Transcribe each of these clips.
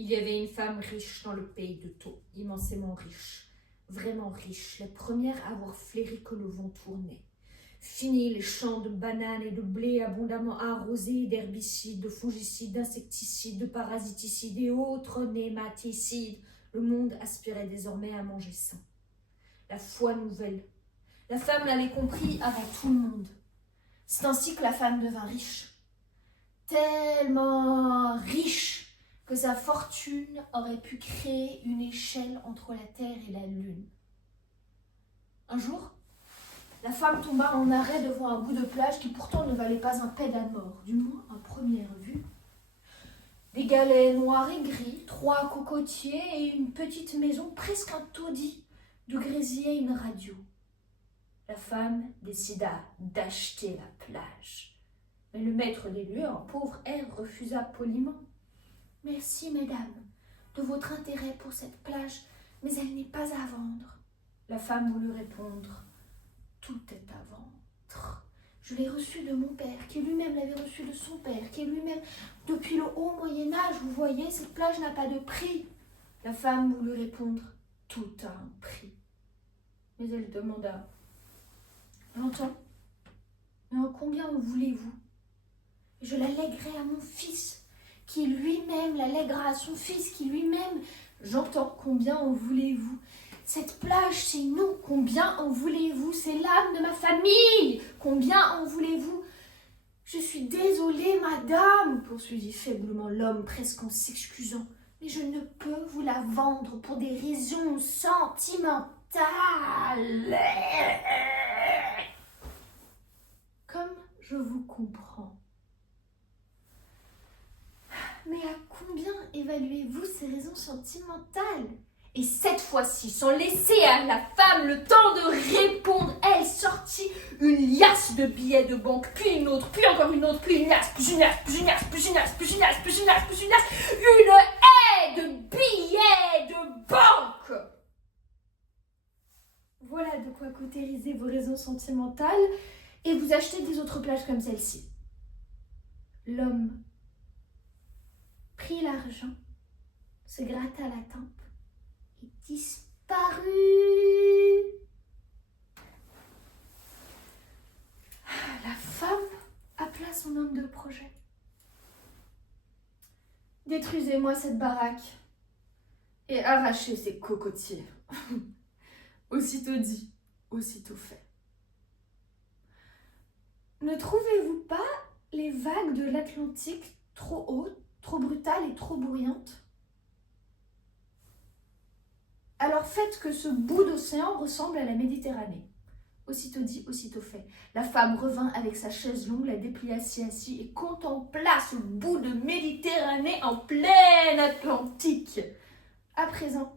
Il y avait une femme riche dans le pays de Tau, immensément riche, vraiment riche, la première à avoir flairé que le vent tournait. Fini les champs de bananes et de blé abondamment arrosés d'herbicides, de fongicides, d'insecticides, de parasiticides et autres nématicides, le monde aspirait désormais à manger sain. La foi nouvelle. La femme l'avait compris avant tout le monde. C'est ainsi que la femme devint riche. Tellement riche que sa fortune aurait pu créer une échelle entre la terre et la lune. Un jour, la femme tomba en arrêt devant un bout de plage qui pourtant ne valait pas un pédale mort, du moins à première vue. Des galets noirs et gris, 3 cocotiers et une petite maison presque un taudis d'où grésillait une radio. La femme décida d'acheter la plage. Mais le maître des lieux, un pauvre air, refusa poliment. « Merci, mesdames, de votre intérêt pour cette plage, mais elle n'est pas à vendre. » La femme voulut répondre. « Tout est à vendre. Je l'ai reçu de mon père, qui lui-même l'avait reçu de son père, qui lui-même, depuis le haut Moyen-Âge, vous voyez, cette plage n'a pas de prix. » La femme voulut répondre. « Tout a un prix. » Mais elle demanda. « J'entends, mais en combien en voulez-vous ? Je la lèguerai à mon fils, qui lui-même la lèguera à son fils, qui lui-même... » « J'entends, combien en voulez-vous ? Cette plage, c'est nous, combien en voulez-vous ? C'est l'âme de ma famille, combien en voulez-vous ? Je suis désolée, madame, poursuivit faiblement l'homme, presque en s'excusant, mais je ne peux vous la vendre pour des raisons sentimentales. Comme je vous comprends. Mais à combien évaluez-vous ces raisons sentimentales ? Et cette fois-ci, sans laisser à la femme le temps de répondre, elle sortit une liasse de billets de banque, puis une autre, puis encore une autre, puis une liasse, puis une liasse, puis une liasse, puis une liasse, puis une liasse, puis une liasse, puis une liasse, une haie de billets de banque. Voilà de quoi cautériser vos raisons sentimentales et vous acheter des autres plages comme celle-ci. L'homme prit l'argent, se gratta la tempe et disparut. La femme appela son homme de projet. « Détruisez-moi cette baraque et arrachez ces cocotiers. » Aussitôt dit, aussitôt fait. Ne trouvez-vous pas les vagues de l'Atlantique trop hautes, trop brutales et trop bruyantes ? Alors faites que ce bout d'océan ressemble à la Méditerranée. Aussitôt dit, aussitôt fait. La femme revint avec sa chaise longue, la déplia, s'y assit et contempla ce bout de Méditerranée en plein Atlantique. À présent,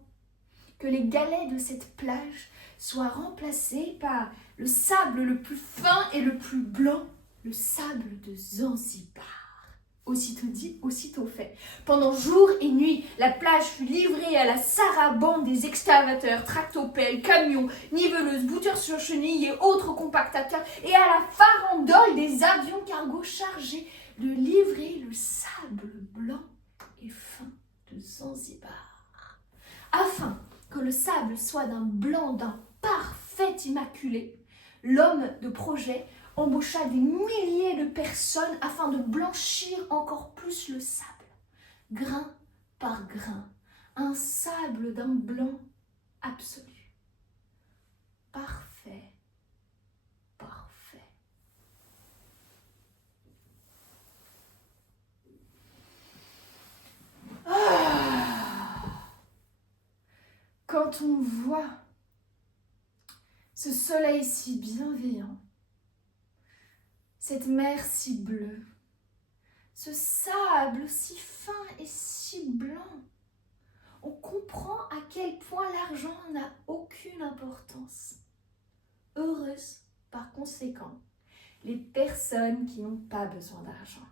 que les galets de cette plage soient remplacés par le sable le plus fin et le plus blanc, le sable de Zanzibar. Aussitôt dit, aussitôt fait. Pendant jour et nuit, la plage fut livrée à la sarabande des excavateurs, tractopelles, camions, niveleuses, bouteurs sur chenilles et autres compactateurs, et à la farandole des avions cargo chargés de livrer le sable blanc et fin de Zanzibar. Afin que le sable soit d'un blanc, d'un parfait immaculé, l'homme de projet embaucha des milliers de personnes afin de blanchir encore plus le sable, grain par grain, un sable d'un blanc absolu. Parfait, parfait. Quand on voit ce soleil si bienveillant, cette mer si bleue, ce sable si fin et si blanc, on comprend à quel point l'argent n'a aucune importance. Heureuses, par conséquent, les personnes qui n'ont pas besoin d'argent.